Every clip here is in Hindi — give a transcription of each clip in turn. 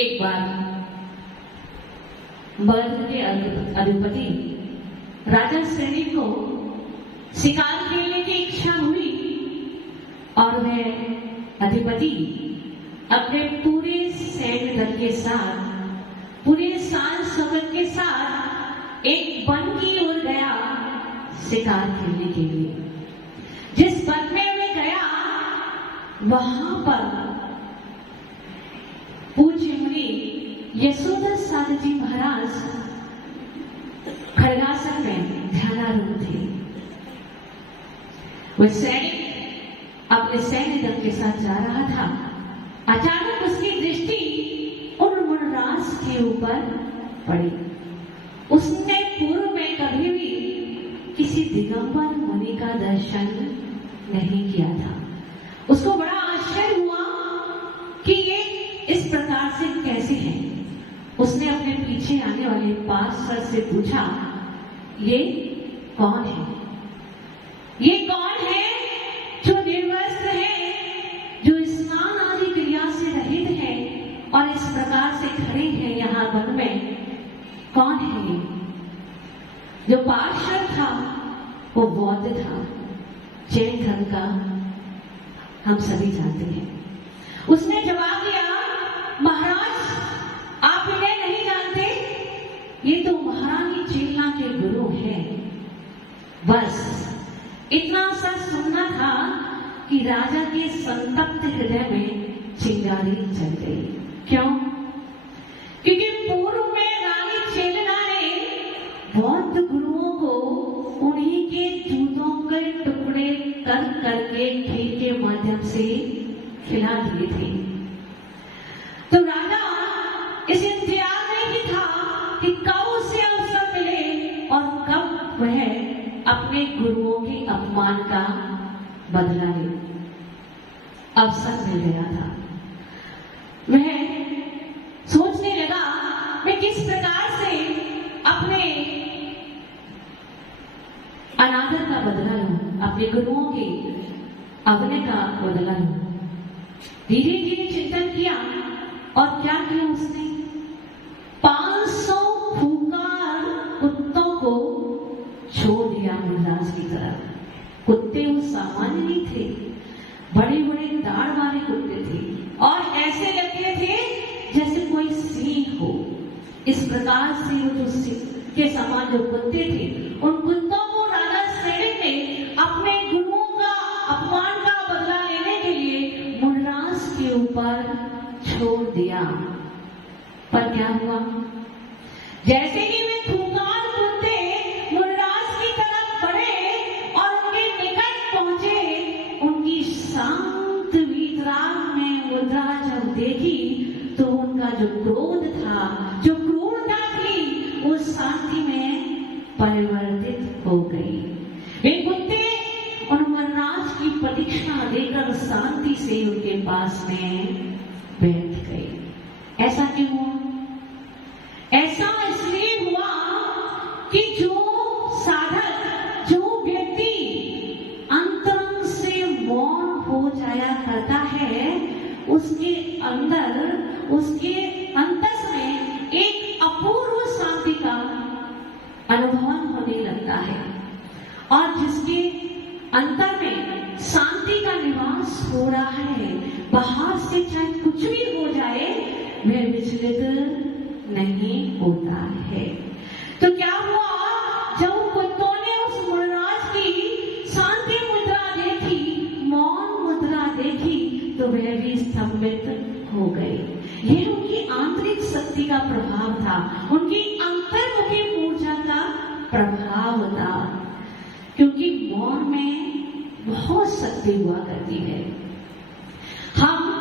एक बार मगध के अधिपति राजा श्रेणी को शिकार खेलने की इच्छा हुई और वह अधिपति अपने पूरे सैन्य दल के साथ, पूरे साल सगत के साथ एक वन की ओर गया शिकार खेलने के लिए। जिस वन में वह गया वहां पर पूज्य मुनि यशोदा सागर जी महाराज खड़गासन में ध्यानारूढ़ थे। वह सैनिक अपने सैन्य दल के साथ जा रहा था। अचानक उसकी दृष्टि उन वनराज के ऊपर पड़ी। उसने पूर्व में कभी भी किसी दिगंबर मुनि का दर्शन नहीं किया था। उसको बड़ा आश्चर्य हुआ कि ये इस प्रकार से कैसे है। उसने अपने पीछे आने वाले पार्षद से पूछा, ये कौन है? ये कौन है जो निर्वस्त्र है, जो स्नान आदि क्रिया से रहित है और इस प्रकार से खड़े हैं यहाँ वन में? कौन है ये? जो पार्षद था वो बौद्ध था, जैन धर्म का, हम सभी जानते हैं। उसने जवाब दिया, महाराज आप इन्हें नहीं जानते, ये तो महारानी चेला के गुरु हैं। बस इतना सा सुनना था कि राजा के संतप्त हृदय में चिंगारी जल गई। क्यों? क्योंकि पूर्व में रानी चेलना ने बौद्ध गुरुओं को उन्हीं के जूतों के टुकड़े कर करके घी के माध्यम से खिला दिए थे। तो राजा इस इंतजार में ही था कि कब उसे अवसर मिले और कब वह अपने गुरुओं के अपमान का बदला ले। अवसर मिल गया था। वह सोचने लगा मैं किस प्रकार से अपने अनादर का बदला लूं, अपने गुरुओं के अवनय का बदला लूं। धीरे धीरे चिंतन किया और क्या किया उसने? 500 खूंखार कुत्तों को छोड़ दिया मुमताज की तरफ। कुत्ते वो सामान्य नहीं थे, बड़े बड़े दाढ़ वाले कुत्ते थे और ऐसे लगते थे जैसे कोई सिंह हो। इस प्रकार से वो जो सिंह के समान जो कुत्ते थे, उन कुत्तों को राजा श्रेणिक ने अपने गुरुओं का अपमान का बदला लेने के लिए मुनराज के ऊपर छोड़ दिया। पर क्या हुआ? जैसे ही वे खूंखार कुत्ते मुनराज की तरफ बढ़े और उनके निकट पहुंचे, उनकी शांत वीतराग में मुद्रा जब देखी तो उनका जो क्रोध था, जो क्रूरता थी, वो शांति में परिवर्तित हो गई। वे कुत्ते और मुनराज की प्रतीक्षा देकर शांति से उनके पास में बैठ गए। ऐसा क्यों हुआ? ऐसा इसलिए हुआ कि जो साधक, जो व्यक्ति अंतरंग से मौन हो जाया करता है, उसके अंदर, उसके अंतस में एक अपूर्व शांति का अनुभव होने लगता है। और जिसके अंतर में शांति का निवास हो रहा है, बाहर से चाहे कुछ भी हो जाए, वह विचलित नहीं होता है। तो क्या हुआ? जब कुत्तों ने उस मुनराज की शांति मुद्रा देखी, मौन मुद्रा देखी, तो वह भी स्तंभित हो गए। यह उनकी आंतरिक शक्ति का प्रभाव था, उनकी अंतर्मुखी ऊर्जा का प्रभाव था। क्योंकि मौन में बहुत शक्ति हुआ करती है। हम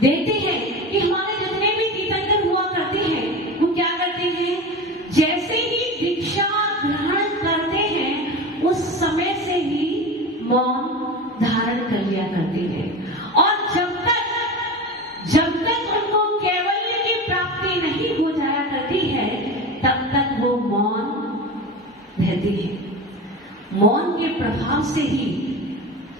देखते हैं कि हमारे जितने भी तीर्थंकर हुआ करते हैं, वो क्या करते हैं? जैसे ही दीक्षा ग्रहण करते हैं, उस समय से ही मौन धारण कर लिया करते हैं। और जब तक उनको कैवल्य की प्राप्ति नहीं हो जाया करती है, तब तक वो मौन रहती है। मौन के प्रभाव से ही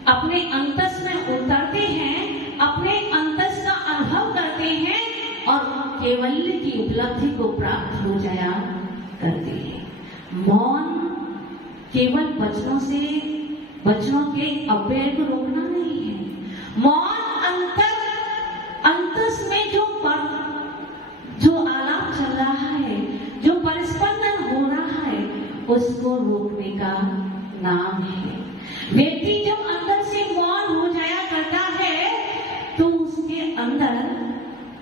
अपने अंतस में उतरते हैं, अपने अंतस का अनुभव करते हैं और कैवल्य की उपलब्धि को प्राप्त हो जाया करते हैं। मौन केवल वचनों के अव्यय को रोकना नहीं है। मौन अंतस में जो आलाप चल रहा है, जो परिस्पंदन हो रहा है, उसको रोकने का नाम है। व्यक्ति जब अंदर से मौन हो जाया करता है, तो उसके अंदर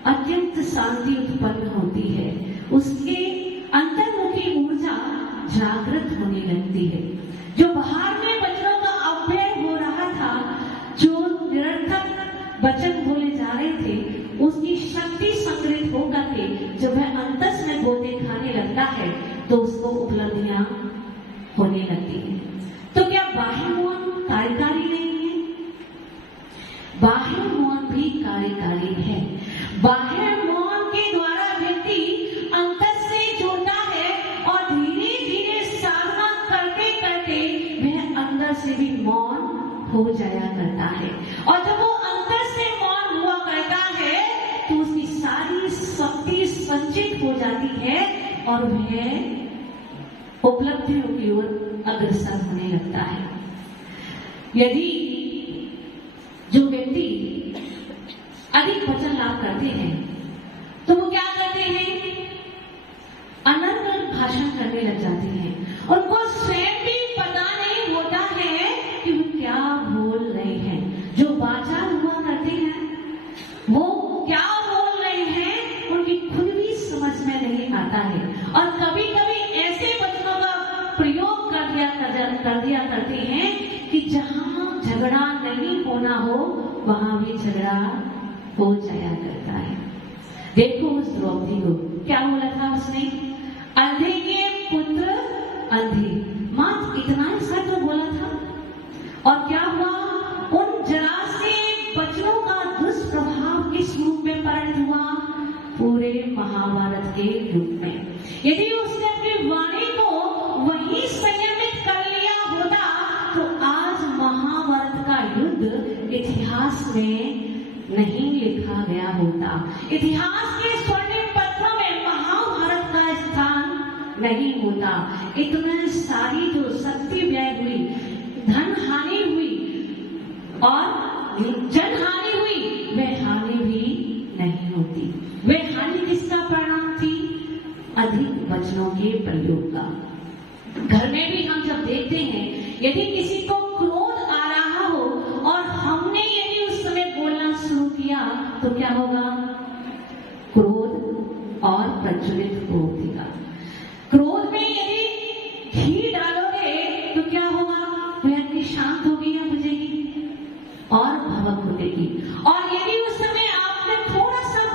अत्यंत शांति उत्पन्न होती है। उसके अंतर्मुखी ऊर्जा जागृत होने लगती है। जो बाहर में वचनों का अव्यय हो रहा था, जो निरर्थक वचन बोले जा रहे थे, उसकी शक्ति संग्रहित होकर के जब वह अंतस में गोते खाने लगता है, तो उसको उपलब्धियां होने लगती है। तो क्या बाह्य मौन कार्यकारी नहीं है? बाह्य मौन भी कार्यकारी है। बाह्य मौन के द्वारा व्यक्ति अंतस से जुड़ता है और धीरे धीरे साधना करते करते वह अंदर से भी मौन हो जाया करता है। और जब वो अंतर से मौन हुआ करता है, तो उसकी सारी शक्ति संचित हो जाती है और वह उपलब्धियों की ओर अग्रसर होने लगता है। यदि जो व्यक्ति अधिक वचन लाभ करते हैं, तो वो क्या करते हैं? अनर्गल भाषण करने लग जाते हैं। उनको स्वयं भी पता नहीं होता है कि वो क्या जहां झगड़ा नहीं होना हो वहां भी झगड़ा हो जाया करता है। देखो उस द्रौपदी को क्या बोला था उसने, अंधे के पुत्र अंधे, मात्र इतना ही सत्य बोला था। और क्या हुआ, उन जरा से बच्चों का दुष्प्रभाव किस रूप में परिणत हुआ, पूरे महाभारत के रूप में। यदि उसने अपनी वाणी को वही संयमित कर लिया होता तो आज महाभारत का युद्ध इतिहास में नहीं लिखा गया होता, इतिहास के स्वर्णिम पत्रों में महाभारत का स्थान नहीं होता। इतनी सारी जो शक्ति व्यय हुई, धन हानि हुई और जन हानि हुई, वह हानि भी नहीं होती। वह हानि किसका परिणाम थी, अधिक वचनों के प्रयोग का। घर में भी हम जब देखते हैं, यदि किसी को क्रोध आ रहा हो और हमने यदि उस समय बोलना शुरू किया तो क्या होगा, क्रोध और प्रज्वलित हो उठेगा। क्रोध में यदि घी डालोगे तो क्या होगा, वह अग्नि शांत होगी या बुझेगी और भवक उठेगी। और यदि उस समय आपने थोड़ा सा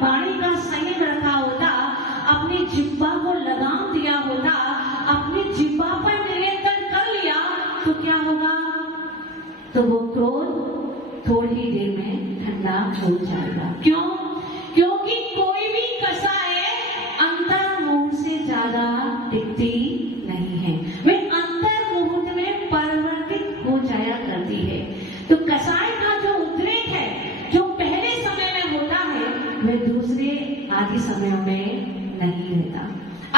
वाणी का संयम रखा होता, अपनी जिह्वा को लगाम दिया होता, अपनी जिह्वा पर नियंत्रण कर लिया तो क्या होगा, तो वो क्रोध थोड़ी देर में ठंडा हो जाएगा। क्यों, क्योंकि कोई भी कसाय अंतर मुहूर्त से ज्यादा टिकती नहीं है, वे अंतर मुहूर्त में परिवर्तित हो जाया करती है। तो कसाय का जो उद्रेक है, जो पहले समय में होता है, वह दूसरे आदि समय में नहीं रहता।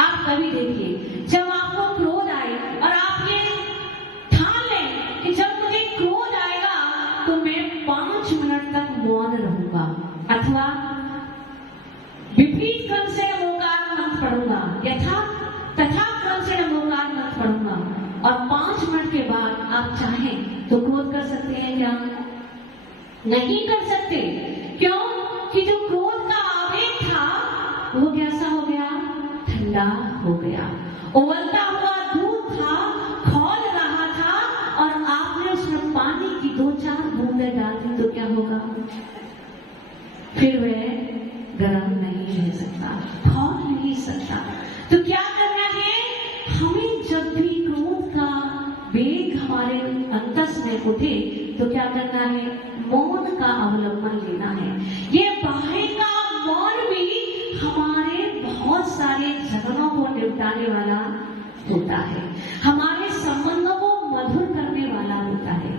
आप कभी देखिए, जब आपको क्रोध आए और आप ये ठान लें कि जब मुझे क्रोध आएगा तो मैं 5 मिनट तक मौन रहूंगा, अथवा विपरीत क्रम से नमोकार मंत्र पढ़ूंगा, तथा क्रम से नमोकार मंत्र पढ़ूंगा, और 5 मिनट के बाद आप चाहें तो क्रोध कर सकते हैं क्या, नहीं कर सकते। क्यों कि जो क्रोध का आवेग था वो कैसा हो गया, ठंडा हो गया। उबलता हुआ दूध था, खौल रहा था, और आपने उसमें पानी की 2-4 बूंदें डाल दी तो क्या होगा, फिर वह गर्म नहीं रह सकता, खौल नहीं सकता। तो क्या करना है, हमें जब भी क्रोध का वेग हमारे अंतस में उठे तो क्या करना है, मौन का अवलंबन लेना है। ये बाहर का मौन भी हमारे बहुत सारे झगड़ों को निपटाने वाला होता है, हमारे संबंधों को मधुर करने वाला होता है।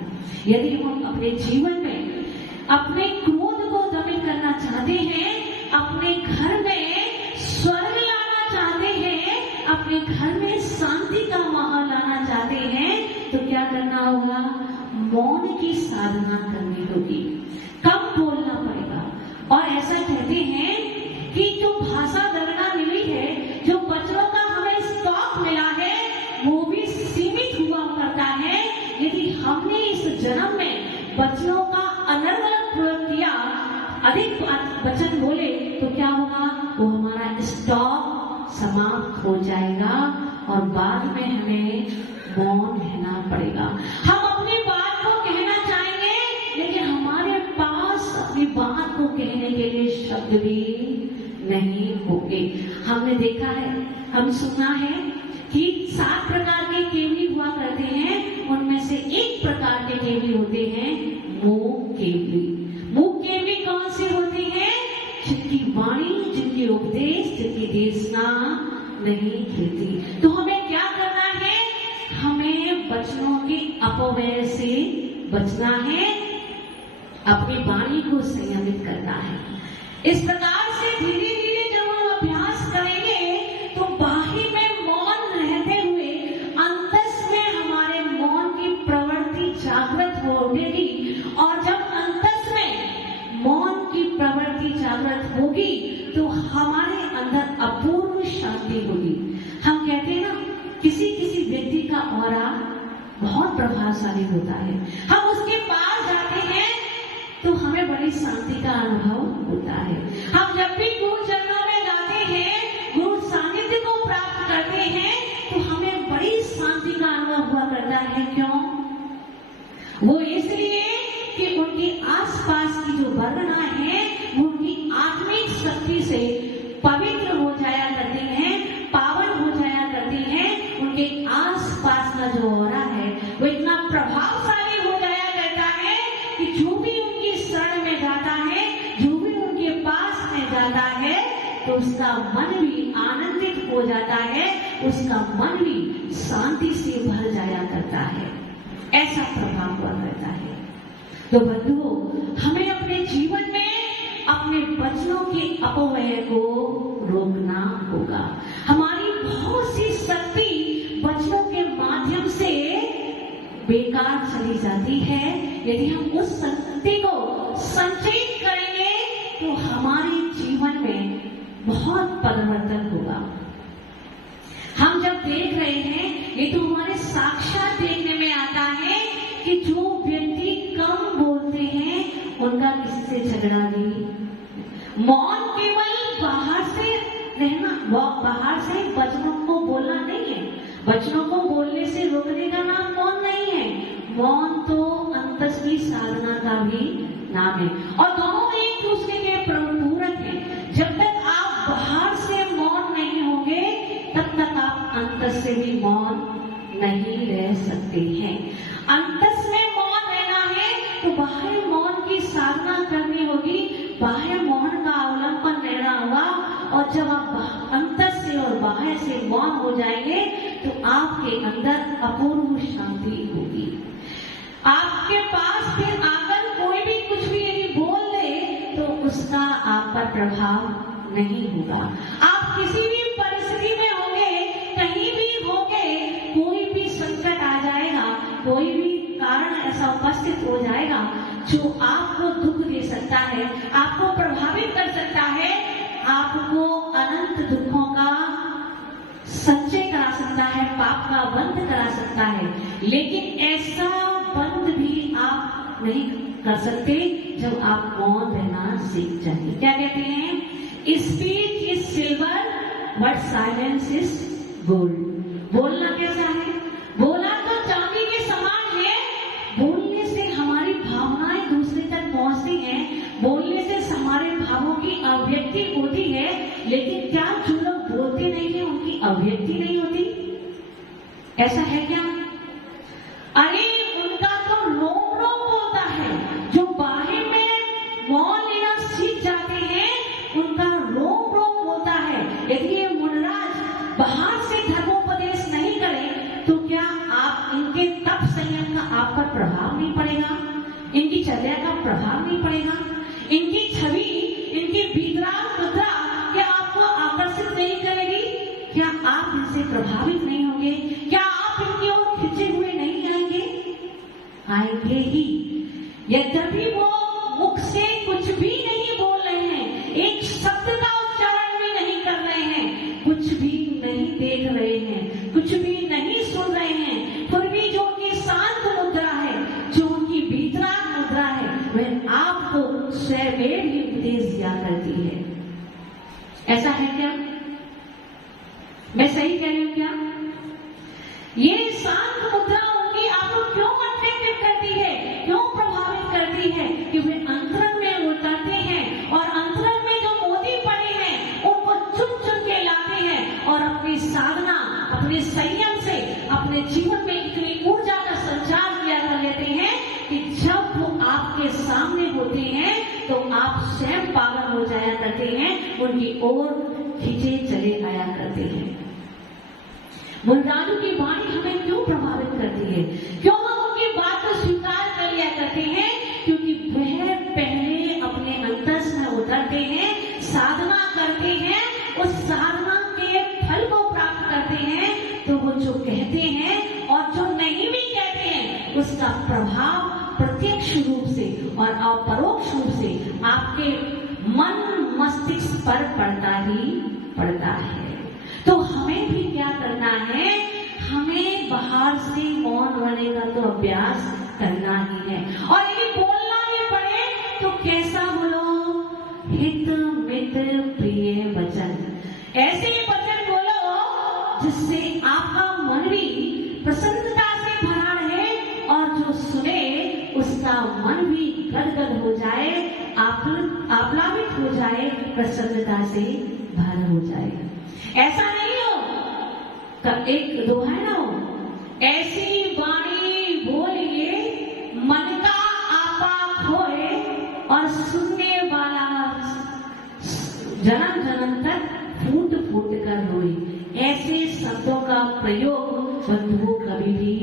यदि हम अपने जीवन में अपने क्रोध को दमित करना चाहते हैं, अपने घर में स्वर्ग लाना चाहते हैं, अपने घर में शांति का माहौल लाना चाहते हैं, तो क्या करना होगा, मौन की साधना करनी होगी, कम बोलना पड़ेगा। और ऐसा कहते हैं कि जो भाषा दरना मिली है, जो वचनों का हमें स्टॉक मिला है, वो भी सीमित हुआ करता है। यदि हमने इस जन्म में वचनों का अनर्गल प्रयोग किया, अधिक वचन बोले तो क्या होगा, वो हमारा स्टॉक समाप्त हो जाएगा और बाद में हमें मौन रहना पड़ेगा। हम अपनी बात को कहना चाहेंगे, लेकिन हमारे पास अपनी बात को कहने के लिए शब्द भी नहीं होंगे। हमने देखा है, हम सुना है कि 7 प्रकार के केवली हुआ करते हैं, उनमें से एक प्रकार के केवली होते हैं मूक केवली। मूक केवली कौन से होते हैं, जिनकी वाणी, जिनकी उपदेश, जिनकी देशना नहीं खिलती। तो हमें क्या करना है, हमें वचनों के अपव्यय से बचना है, अपनी वाणी को संयमित करना है। इस प्रकार से धीरे धीरे जब हम अभ्यास करेंगे तो बाहरी में मौन रहते हुए अंतस में हमारे मौन की प्रवृत्ति जागृत हो उठेगी, और जब अंतस में मौन की प्रवृत्ति जागृत होगी तो हमारे अंदर अपूर्व शांति होगी। हम कहते हैं ना, किसी किसी व्यक्ति का ऑरा बहुत प्रभावशाली होता है, हम उसके पास जाते हैं तो हमें बड़ी शांति का अनुभव होता है। हम जब भी गुरु चरणों में जाते हैं, गुरु सानिध्य को प्राप्त करते हैं, तो हमें बड़ी शांति का अनुभव हुआ करता है। क्यों, वो इसलिए कि उनके आसपास की जो वर्णना है वो उनकी आत्मिक शक्ति से पवित्र हो जाया करती हैं, पावन हो जाया करती हैं। उनके आसपास का जो ऑरा है वो इतना प्रभावशाली हो जाया करता है कि जो भी उनकी शरण में जाता है, जो भी उनके पास में जाता है, तो उसका मन भी आनंदित हो जाता है, उसका मन भी शांति से भर जाया करता है। ऐसा प्रभाव हुआ करता है। तो बंधुओं, हमें अपने जीवन में अपने वचनों के अपव्यय को रोकना होगा। हमारी बहुत सी शक्ति वचनों के माध्यम से बेकार चली जाती है। यदि हम उस शक्ति को संचयित करेंगे तो हमारे जीवन में बहुत परिवर्तन होगा। हम जब देख रहे हैं, ये तो हमारे साक्षात देखने में आता है कि जो व्यक्ति कम बोलते हैं उनका किसी से झगड़ा नहीं। मौन केवल बाहर से रहना, बाहर से वचनों को बोलना नहीं है। वचनों को बोलने से रोकने का नाम मौन नहीं है। मौन तो अंतस की साधना का भी नाम है, और दोनों एक दूसरे के पूरक हैं। जब तक आप बाहर से मौन नहीं होंगे तब तक आप अंतस से भी मौन नहीं रह सकते हैं। अंतस में मौन रहना है तो बाह्य मौन की साधना करनी होगी, बाह्य मौन का अवलंबन लेना होगा। और जब आप अंतस से और बाह्य से मौन हो जाएंगे तो आपके अंदर अपूर्व शांति होगी। आपके पास फिर आकर कोई भी कुछ भी यदि बोल दे तो उसका आप पर प्रभाव नहीं होगा। आप किसी भी परिस्थिति में होंगे, कहीं भी होंगे, कोई भी संकट आ जाएगा, कोई भी कारण ऐसा उपस्थित हो जाएगा जो आपको दुख दे सकता है, आपको प्रभावित कर सकता है, आपको अनंत दुखों का संचय करा सकता है, पाप का बंध करा सकता है। लेकिन ऐसा बंद भी आप नहीं कर सकते जब आप मौन रहना सीख जाएंगे। क्या कहते हैं? Speech is silver but silence is gold. बोलना कैसा है? बोला तो चांदी के समान है। बोलने से हमारी भावनाएं दूसरे तक पहुंचती हैं, बोलने से हमारे भावों की अभिव्यक्ति होती है। लेकिन क्या जो लोग बोलते नहीं है उनकी अभिव्यक्ति नहीं होती? ऐसा है क्या? अरे उनका तो रोम रोम बोलता है। जो बाहर में मौन लेना सीख जाते हैं उनका रोम रोम बोलता है। यदि ये मुनराज बाहर से धर्मोपदेश नहीं करें तो क्या आप इनके तप संयम का आप पर प्रभाव नहीं पड़ेगा? इनकी चर्या का प्रभाव नहीं पड़ेगा? इनकी छवि, इनकी विग्रह मुद्रा क्या आपको आकर्षित नहीं करेगी? क्या आप इनसे प्रभावित नहीं होंगे? क्या आप इनकी ओर खिंचे हुए नहीं आएंगे? आएंगे ही। यद्यपि वो मुख से कुछ भी नहीं बोल रहे हैं, एक शब्द का उच्चारण भी नहीं कर रहे हैं, कुछ भी नहीं देख रहे हैं, कुछ भी नहीं सुन रहे हैं, फिर भी जो उनकी शांत मुद्रा है, जो उनकी वितराग मुद्रा है, वह आपको स्वयं ही उपदेश दिया करती है। ऐसा है क्या? मैं सही कह रही हूं क्या? ये शांत मुद्रा उनकी आपको क्यों अट्रैक्टिव करती है, क्यों प्रभावित करती है? कि वे अंतरंग में उतरते हैं और अंतरंग में जो मोती पड़े हैं उनको चुन चुन के लाते हैं और अपनी साधना, अपने संयम से अपने जीवन में इतनी ऊर्जा का संचार किया कर लेते हैं कि जब वो आपके सामने होते हैं तो आप स्वयं पागल हो जाया करते हैं, उनकी ओर खींचे चले आया करते हैं। मुनराजू की वाणी हमें क्यों प्रभावित करती है? क्यों हम उनकी बात को स्वीकार कर लिया करते हैं? क्योंकि वह पहले अपने अंतस में उतरते हैं, साधना करते हैं, उस साधना के फल को प्राप्त करते हैं, तो वो जो कहते हैं और जो नहीं भी कहते हैं उसका प्रभाव प्रत्यक्ष रूप से और अपरोक्ष रूप से आपके मन मस्तिष्क पर पड़ता ही पड़ता है। तो हमें भी क्या करना है? हमें बाहर से मौन रहने का तो अभ्यास करना ही है। और यदि बोलना भी पड़े तो कैसा बोलो? हित मित प्रिय वचन। ऐसे वचन बोलो जिससे आपका मन भी प्रसन्नता से भरा रहे और जो सुने उसका मन भी गदगद हो जाए, आप्लावित हो जाए, प्रसन्नता से भर हो जाए। ऐसा नहीं हो एक दोहा ना हो, ऐसी वाणी बोलिए मन का आपा खोए और सुनने वाला जन्म जन्म तक फूट फूट कर रोए। ऐसे शब्दों का प्रयोग बंधुओं कभी भी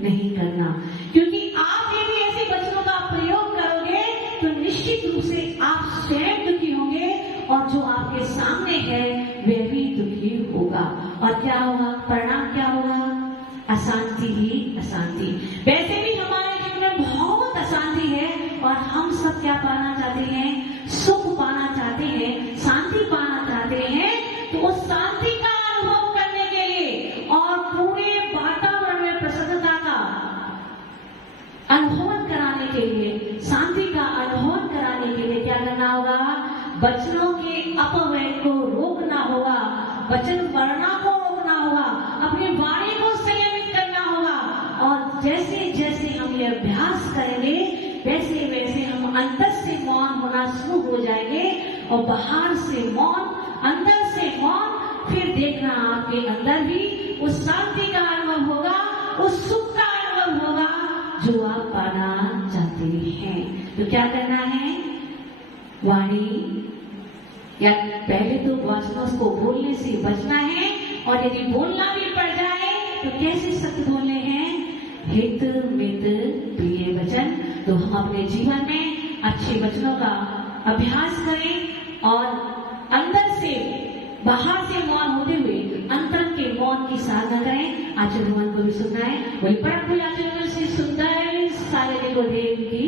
नहीं करना, क्योंकि आप यदि ऐसे वचनों का प्रयोग करोगे तो निश्चित रूप से आप स्वयं दुखी होंगे और जो आपके सामने है वह भी दुखी होगा। और क्या होगा? परिणाम क्या होगा? अशांति ही अशांति। वैसे भी हमारे जीवन में बहुत अशांति है और हम सब क्या पाना चाहते हैं? सुख पाना चाहते हैं, शांति पाना चाहते हैं। तो उस शांति का अनुभव करने के लिए और पूरे वातावरण में प्रसन्नता का अनुभव कराने के लिए, शांति का अनुभव कराने के लिए क्या करना होगा? वचनों के अपव्यय को रोकना होगा, वचन वर्णा को रोकना होगा, अपनी वाणी को संयमित करना होगा। और जैसे जैसे हम ये अभ्यास करेंगे वैसे वैसे हम अंदर से मौन होना शुरू हो जाएंगे और बाहर से मौन, अंदर से मौन, फिर देखना आपके अंदर भी उस शांति का अनुभव होगा, उस सुख का अनुभव होगा जो आप पाना चाहते हैं। तो क्या करना है? वाणी या पहले तो वचनों को बोलने से बचना है, और यदि बोलना भी पड़ जाए तो कैसे शब्द बोलने हैं? हित मित प्रिय वचन। तो हम अपने जीवन में अच्छे वचनों का अभ्यास करें और अंदर से बाहर से मौन होते हुए अंतर के मौन की साधना करें। आचार्य भगवान को भी सुनना है, वही परम पूज्य आचार्य श्री सुंदर सारे देव की